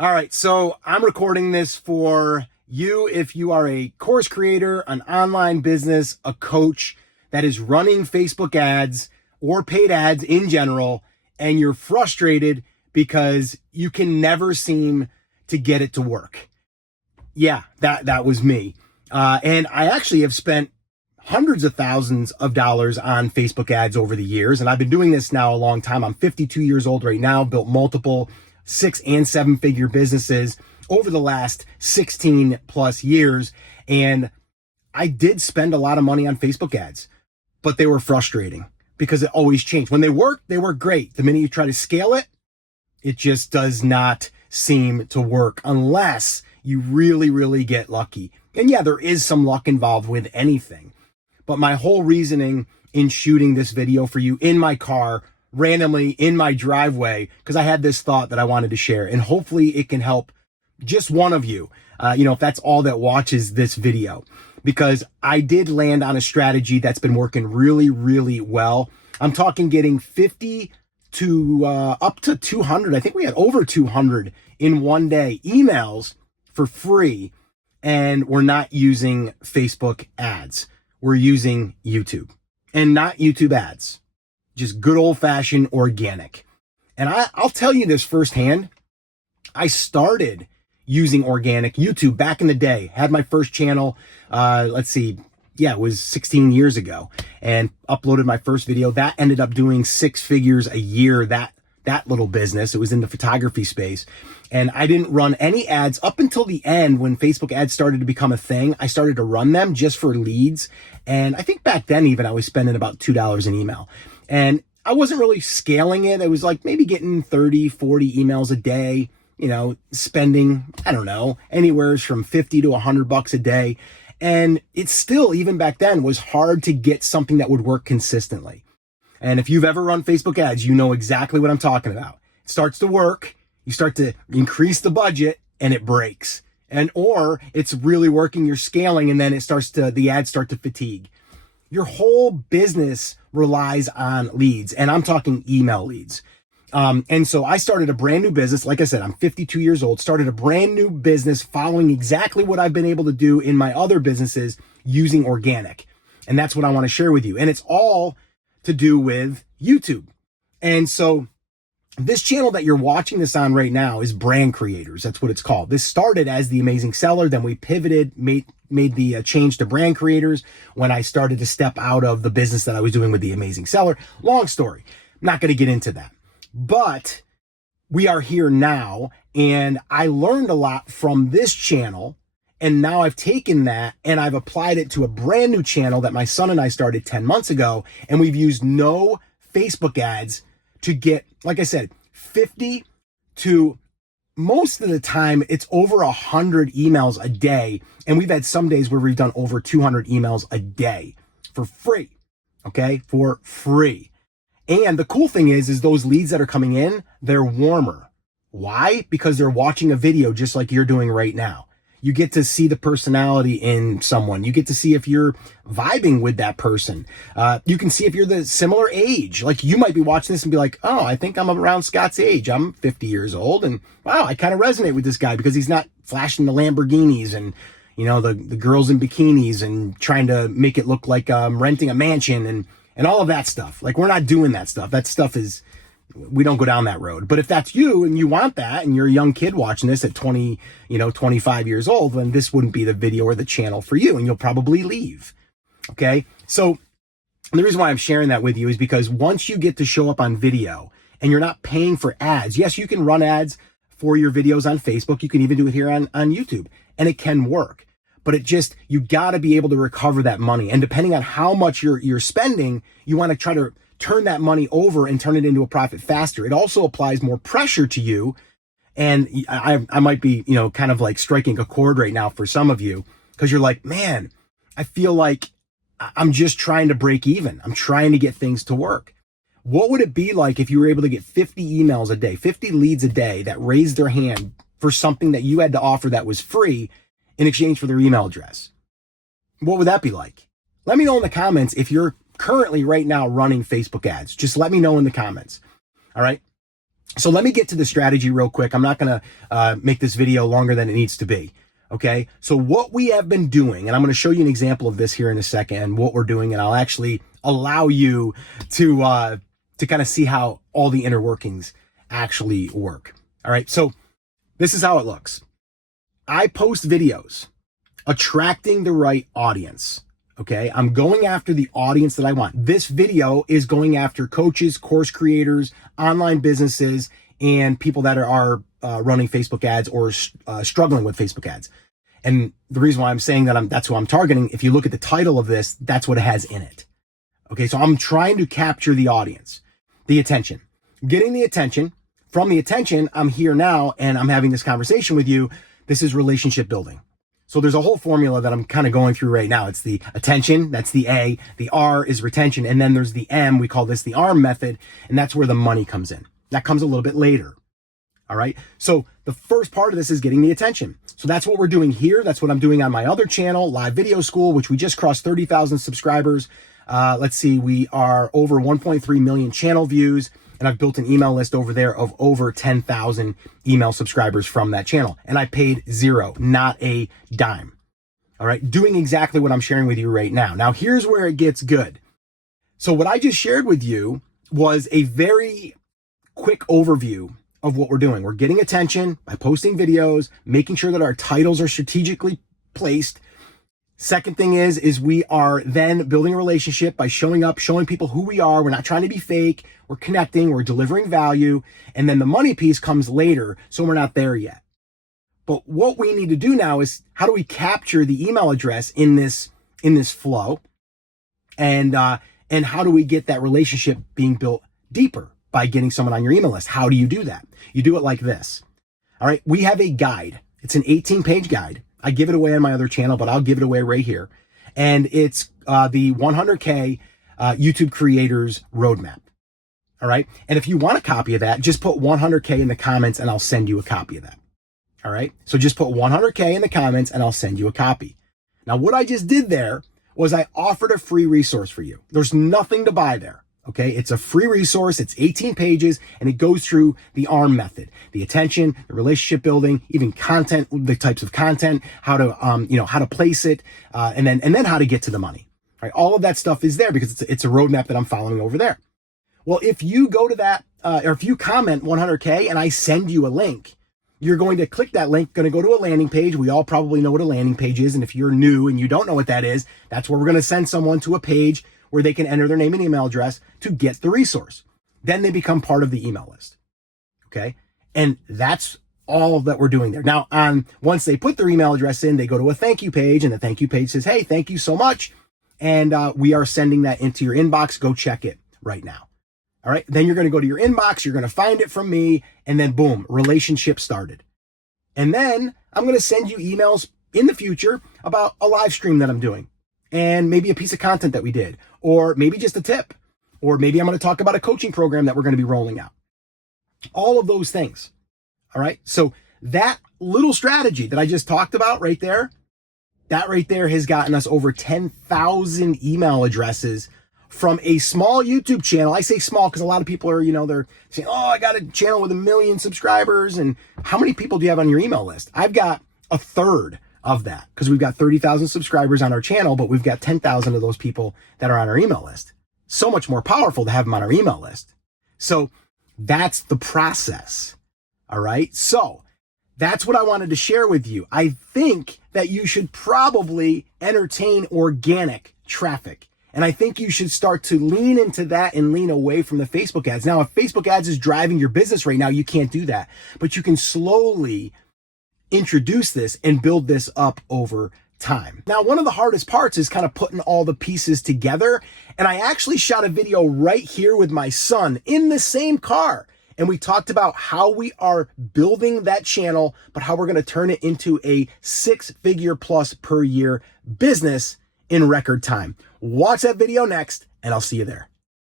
All right, so I'm recording this for you if you are a course creator, an online business, a coach that is running Facebook ads or paid ads in general, and you're frustrated because you can never seem to get it to work. Yeah, that was me. And I actually have spent hundreds of thousands of dollars on Facebook ads over the years. And I've been doing this now a long time. I'm 52 years old right now, built multiple 6 and 7 figure businesses over the last 16 plus years. And I did spend a lot of money on Facebook ads, but they were frustrating because it always changed. When they work great. The minute you try to scale it, it just does not seem to work unless you really, really get lucky. And yeah, there is some luck involved with anything. But my whole reasoning in shooting this video for you in my car, randomly in my driveway, because I had this thought that I wanted to share, and hopefully it can help just one of you, if that's all that watches this video, because I did land on a strategy that's been working really, really well. I'm talking getting 50 to up to 200. I think we had over 200 in one day emails for free, and we're not using Facebook ads. We're using YouTube, and not YouTube ads, just good old fashioned organic. And I'll tell you this firsthand. I started using organic YouTube back in the day, had my first channel, it was 16 years ago, and uploaded my first video. That ended up doing 6 figures a year, that little business. It was in the photography space. And I didn't run any ads up until the end when Facebook ads started to become a thing. I started to run them just for leads. And I think back then even I was spending about $2 an email. And I wasn't really scaling it. It was like maybe getting 30, 40 emails a day, spending, I don't know, anywhere from 50 to $100 a day. And it still, even back then, was hard to get something that would work consistently. And if you've ever run Facebook ads, you know exactly what I'm talking about. It starts to work. You start to increase the budget and it breaks. Or it's really working, you're scaling, and then the ads start to fatigue. Your whole business relies on leads, and I'm talking email leads. And so I started a brand new business. Like I said, I'm 52 years old, started a brand new business following exactly what I've been able to do in my other businesses using organic. And that's what I want to share with you. And it's all to do with YouTube. And so this channel that you're watching this on right now is Brand Creators. That's what it's called. This started as The Amazing Seller. Then we pivoted, made the change to Brand Creators when I started to step out of the business that I was doing with The Amazing Seller. Long story. I'm not going to get into that. But we are here now, and I learned a lot from this channel. And now I've taken that and I've applied it to a brand new channel that my son and I started 10 months ago. And we've used no Facebook ads to get, like I said, 50 to, most of the time, it's over 100 emails a day. And we've had some days where we've done over 200 emails a day for free. Okay, for free. And the cool thing is those leads that are coming in, they're warmer. Why? Because they're watching a video just like you're doing right now. You get to see the personality in someone. You get to see if you're vibing with that person. You can see if you're the similar age. Like, you might be watching this and be like, oh, I think I'm around Scott's age. I'm 50 years old. And wow, I kind of resonate with this guy because he's not flashing the Lamborghinis and, the girls in bikinis and trying to make it look like renting a mansion and all of that stuff. Like, we're not doing that stuff. That stuff is, we don't go down that road. But if that's you and you want that and you're a young kid watching this at 25 years old, then this wouldn't be the video or the channel for you, and you'll probably leave. Okay. So the reason why I'm sharing that with you is because once you get to show up on video and you're not paying for ads, yes, you can run ads for your videos on Facebook. You can even do it here on YouTube, and it can work. But you got to be able to recover that money. And depending on how much you're spending, you want to try to turn that money over and turn it into a profit faster. It also applies more pressure to you. And I might be, kind of like striking a chord right now for some of you, because you're like, man, I feel like I'm just trying to break even. I'm trying to get things to work. What would it be like if you were able to get 50 emails a day, 50 leads a day that raised their hand for something that you had to offer that was free in exchange for their email address? What would that be like? Let me know in the comments if you're currently right now running Facebook ads. Just let me know in the comments. All right. So let me get to the strategy real quick. I'm not going to make this video longer than it needs to be. Okay. So what we have been doing, and I'm going to show you an example of this here in a second, what we're doing, and I'll actually allow you to kind of see how all the inner workings actually work. All right. So this is how it looks. I post videos attracting the right audience. Okay. I'm going after the audience that I want. This video is going after coaches, course creators, online businesses, and people that are running Facebook ads or struggling with Facebook ads. And the reason why I'm saying that that's who I'm targeting, if you look at the title of this, that's what it has in it. Okay. So I'm trying to capture the audience, the attention, getting the attention. From the attention, I'm here now and I'm having this conversation with you. This is relationship building. So there's a whole formula that I'm kind of going through right now. It's the attention, that's the A, the R is retention, and then there's the M, we call this the ARM method, and that's where the money comes in. That comes a little bit later. All right. So the first part of this is getting the attention. So that's what we're doing here. That's what I'm doing on my other channel, Live Video School, which we just crossed 30,000 subscribers. Let's see, we are over 1.3 million channel views. And I've built an email list over there of over 10,000 email subscribers from that channel. And I paid zero, not a dime. All right. Doing exactly what I'm sharing with you right now. Now, here's where it gets good. So what I just shared with you was a very quick overview of what we're doing. We're getting attention by posting videos, making sure that our titles are strategically placed. Second thing is we are then building a relationship by showing up, showing people who we are. We're not trying to be fake. We're connecting. We're delivering value. And then the money piece comes later. So we're not there yet. But what we need to do now is how do we capture the email address in this flow? And how do we get that relationship being built deeper by getting someone on your email list? How do you do that? You do it like this. All right. We have a guide. It's an 18-page guide. I give it away on my other channel, but I'll give it away right here. And it's the 100K YouTube creators roadmap. All right. And if you want a copy of that, just put 100K in the comments and I'll send you a copy of that. All right. So just put 100K in the comments and I'll send you a copy. Now, what I just did there was I offered a free resource for you. There's nothing to buy there. Okay. It's a free resource. It's 18 pages and it goes through the ARM method, the attention, the relationship building, even content, the types of content, how to, how to place it, and then how to get to the money. Right. All of that stuff is there because it's a roadmap that I'm following over there. Well, if you go to that, or if you comment 100K and I send you a link, you're going to click that link, going to go to a landing page. We all probably know what a landing page is. And if you're new and you don't know what that is, that's where we're going to send someone to a page where they can enter their name and email address to get the resource. Then they become part of the email list. Okay. And that's all that we're doing there. Now, once they put their email address in, they go to a thank you page and the thank you page says, hey, thank you so much. And we are sending that into your inbox. Go check it right now. All right. Then you're going to go to your inbox. You're going to find it from me. And then boom, relationship started. And then I'm going to send you emails in the future about a live stream that I'm doing and maybe a piece of content that we did, or maybe just a tip, or maybe I'm going to talk about a coaching program that we're going to be rolling out. All of those things. All right. So that little strategy that I just talked about right there, that right there has gotten us over 10,000 email addresses from a small YouTube channel. I say small because a lot of people are, they're saying, oh, I got a channel with 1 million subscribers. And how many people do you have on your email list? I've got a third of that because we've got 30,000 subscribers on our channel, but we've got 10,000 of those people that are on our email list. So much more powerful to have them on our email list. So that's the process. All right. So that's what I wanted to share with you. I think that you should probably entertain organic traffic. And I think you should start to lean into that and lean away from the Facebook ads. Now, if Facebook ads is driving your business right now, you can't do that, but you can slowly introduce this and build this up over time. Now, one of the hardest parts is kind of putting all the pieces together. And I actually shot a video right here with my son in the same car. And we talked about how we are building that channel, but how we're going to turn it into a 6-figure plus per year business in record time. Watch that video next, and I'll see you there.